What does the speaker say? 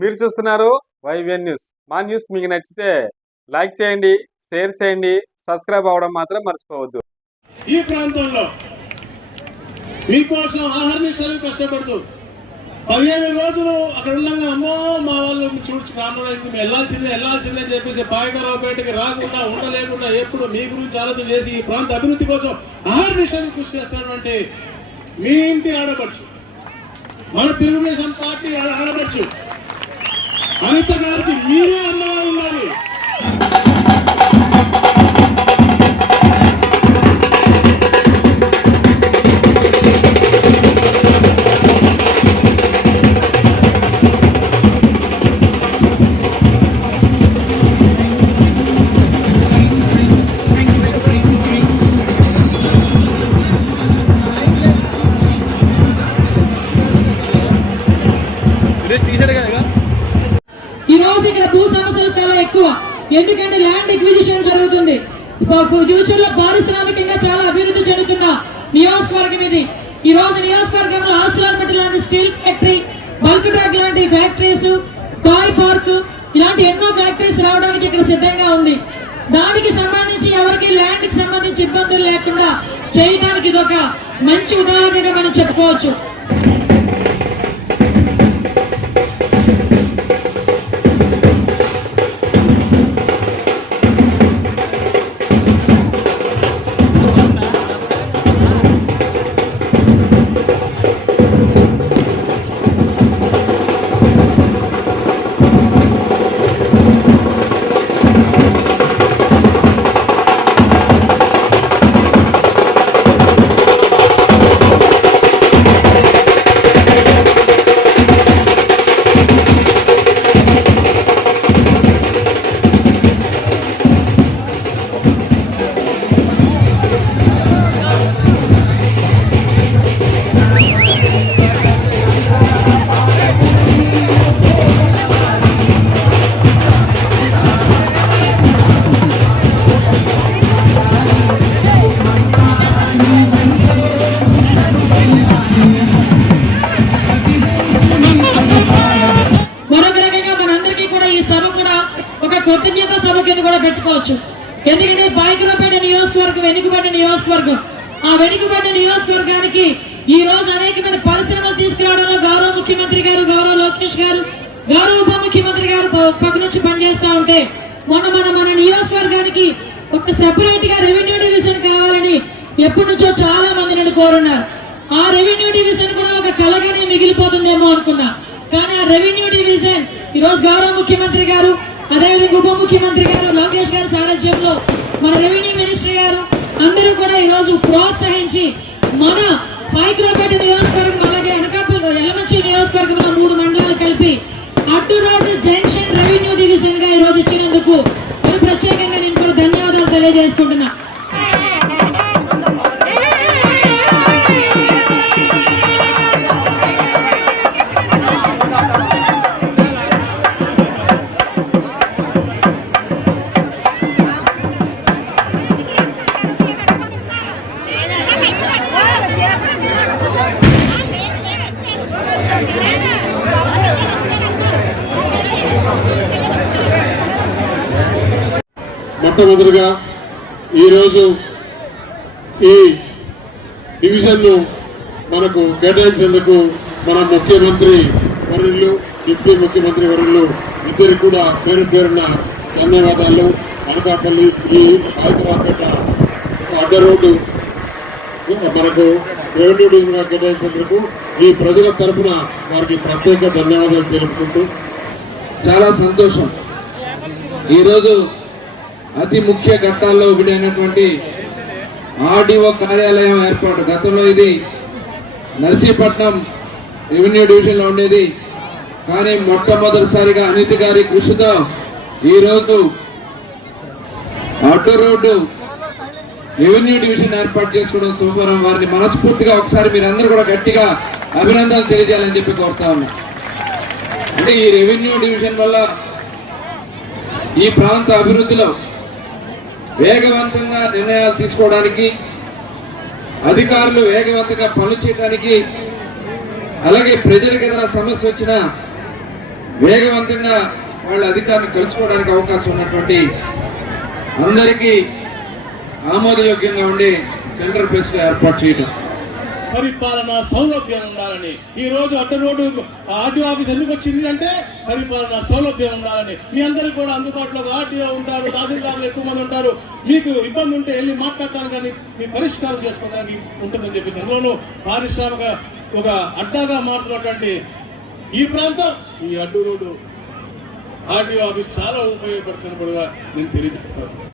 మీరు చూస్తున్నారు YVN news. మా న్యూస్ మీకు నచ్చితే లైక్ చేయండి, షేర్ చేయండి, సబ్స్క్రైబ్ అవ్వడం మాత్రం మర్చిపోవద్దు. ఈ ప్రాంతంలో మీకోసం ఆహర్నిశలు కష్టపడుతూ 15 రోజులు అక్కడ ఉండగా అమ్మో మా వాళ్ళు చూడ్చి కారణమైంది, మేము వెళ్ళాల్సిందే అని చెప్పేసి పాయకరావుపేటకి రాకుండా ఉండలేకుండా ఎప్పుడు మీ గురించి ఆలోచన చేసి ఈ ప్రాంత అభివృద్ధి కోసం ఆహర్నిశలు కృషి చేస్తున్నటువంటి మీ ఇంటి ఆడపడుచు, మన తెలుగుదేశం పార్టీ ఆడపడుచు అనిత గారికి మీరే అన్నగా ఉండాలి. ఈ రోజు ఇక్కడ భూ సమస్యలు చాలా ఎక్కువ, ఎందుకంటే ల్యాండ్ ఎక్విజిషన్ జరుగుతుంది. ఫ్యూచర్ లో పారిశ్రామికంగా చాలా అభివృద్ధి చెందుతున్న నియోజకవర్గం ఇది. ఈ రోజు నియోజకవర్గంలో ఆర్సిలార్మిట్ లాంటి స్టీల్ ఫ్యాక్టరీ, బల్క్ డ్రగ్ లాంటి ఫ్యాక్టరీస్, టాయ్ పార్క్ ఇలాంటి ఎన్నో ఫ్యాక్టరీస్ రావడానికి ఇక్కడ సిద్ధంగా ఉంది. దానికి సంబంధించి ఎవరికి ల్యాండ్ కి సంబంధించి ఇబ్బందులు లేకుండా చేయడానికి ఇదొక మంచి ఉదాహరణగా మనం చెప్పుకోవచ్చు. కృతజ్ఞత సభ కింద కూడా పెట్టుకోవచ్చు. ఎందుకంటే పాయకరావుపేట నియోజకవర్గం వెనుకబడిన నియోజకవర్గం. ఆ వెనుకబడిన నియోజకవర్గానికి ఈ రోజు అనేకమైన పరిశ్రమలు తీసుకురావడంలో గౌరవ ముఖ్యమంత్రి గారు, గౌరవ లోకేష్ గారు, గౌరవ ఉప ముఖ్యమంత్రి గారు పక్క నుంచి పనిచేస్తా ఉంటే మన నియోజకవర్గానికి ఒక సెపరేట్ గా రెవెన్యూ డివిజన్ కావాలని ఎప్పటి నుంచో చాలా మంది నుండి కోరున్నారు. ఆ రెవెన్యూ డివిజన్ కూడా ఒక కలగానే మిగిలిపోతుందేమో అనుకున్నా. కానీ ఆ రెవెన్యూ డివిజన్ ఈ రోజు గౌరవ ముఖ్యమంత్రి గారు, అదేవిధంగా ఉప ముఖ్యమంత్రి గారు లోకేష్ గారి సారథ్యంలో మన రెవెన్యూ మినిస్టర్ గారు అందరూ కూడా ఈ రోజు ప్రోత్సహించి మన పాయకరావుపేట నియోజకవర్గం అలాగే అనకాపల్లి యలమంచిలి నియోజకవర్గంలో 3 మండలాలు కలిపి అడ్డు రోడ్డు జంక్షన్ రెవెన్యూ డివిజన్ గా ఈ రోజు ఇచ్చినందుకు ప్రత్యేకంగా నేను కూడా ధన్యవాదాలు తెలియజేసుకుంటున్నా. మొట్టమొదటిగా ఈరోజు ఈ డివిజన్ను మనకు కేటాయించేందుకు మన ముఖ్యమంత్రి వర్యులు, డిప్యూటీ ముఖ్యమంత్రి వర్యులు ఇద్దరికి కూడా పేరున ధన్యవాదాలు. అనకాపల్లి ఈ పాయకరావుపేట అడ్డ రోడ్డు మనకు రెవెన్యూ డివిజన్గా కేటాయించేందుకు ఈ ప్రజల తరఫున వారికి ప్రత్యేక ధన్యవాదాలు తెలుపుకుంటూ చాలా సంతోషం. ఈరోజు అతి ముఖ్య ఘట్టాల్లో ఒకటి అయినటువంటి ఆర్డీఓ కార్యాలయం ఏర్పాటు. గతంలో ఇది నర్సీపట్నం రెవెన్యూ డివిజన్లో ఉండేది. కానీ మొట్టమొదటిసారిగా అనిత గారి కృషితో ఈరోజు అడ్డు రోడ్డు రెవెన్యూ డివిజన్ ఏర్పాటు చేసుకోవడం శుభవరం. వారిని మనస్ఫూర్తిగా ఒకసారి మీరందరూ కూడా గట్టిగా అభినందనలు తెలియజేయాలని చెప్పి కోరుతా ఉన్నా. అంటే ఈ రెవెన్యూ డివిజన్ వల్ల ఈ ప్రాంత అభివృద్ధిలో వేగవంతంగా నిర్ణయాలు తీసుకోవడానికి, అధికారులు వేగవంతంగా పనులు చేయడానికి, అలాగే ప్రజలకు ఏదైనా సమస్య వచ్చినా వేగవంతంగా వాళ్ళ అధికారులు కలుసుకోవడానికి అవకాశం ఉన్నటువంటి అందరికీ ఆమోదయోగ్యంగా ఉండే సెంట్రల్ ప్లేస్ లో ఏర్పాటు చేయడం, పరిపాలన సౌలభ్యం ఉండాలని. ఈ రోజు అడ్డ రోడ్డు ఆర్టీఓ ఆఫీస్ ఎందుకు వచ్చింది అంటే పరిపాలన సౌలభ్యం ఉండాలని. మీ అందరికీ కూడా అందుబాటులో ఆర్టీఓ ఉంటారు, తహసీల్దారులు ఎక్కువ మంది ఉంటారు. మీకు ఇబ్బంది ఉంటే వెళ్ళి మాట్లాడటానికి కానీ మీ పరిష్కారం చేసుకోవడానికి ఉంటుందని చెప్పేసి, అందులోనూ పారిశ్రామిక ఒక అడ్డాగా మారుతున్నటువంటి ఈ ప్రాంతం, ఈ అడ్డు రోడ్డు ఆర్టీఓ ఆఫీస్ చాలా ఉపయోగపడుతున్నట్టుగా నేను తెలియజేస్తాను.